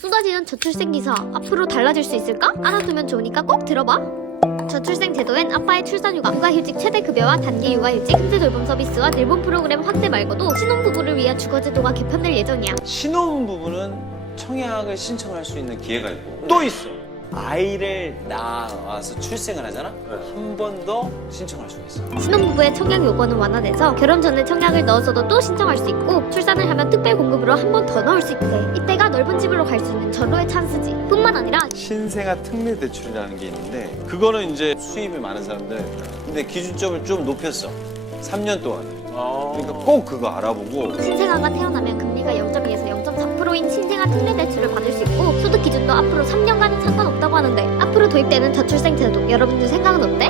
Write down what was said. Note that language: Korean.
쏟아지는 저출생 기사 앞으로 달라질 수 있을까? 알아두면 좋으니까 꼭 들어봐. 저출생 제도엔 아빠의 출산휴가, 육아휴직 최대 급여와 단기 육아휴직, 현재 돌봄 서비스와 일본 프로그램 확대 말고도 신혼부부를 위한 주거제도가 개편될 예정이야. 신혼부부는 청약을 신청할 수 있는 기회가 있고 또 있어. 아이를 낳아서 출생을 하잖아? 한 번 더 신청할 수가 있어. 신혼부부의 청약 요건은 완화돼서 결혼 전에 청약을 넣었어도 또 신청할 수 있고 출산 을 하면 특별 공급으로 한 번 더 넣을 수 있대. 이때가 넓은 집으로 갈 수 있는 절로의 찬스지. 뿐만 아니라 신생아 특례 대출이라는 게 있는데 그거는 이제 수입이 많은 사람들 근데 기준점을 좀 높였어. 3년 동안. 그러니까 꼭 그거 알아보고 신생아가 태어나면 금리가 0.2에서 0.4%인 신생아 특례 대출을 받을 수 있고 소득 기준도 앞으로 3년간은 상관없다고 하는데 앞으로 도입되는 저출생 제도 여러분들 생각은 어때?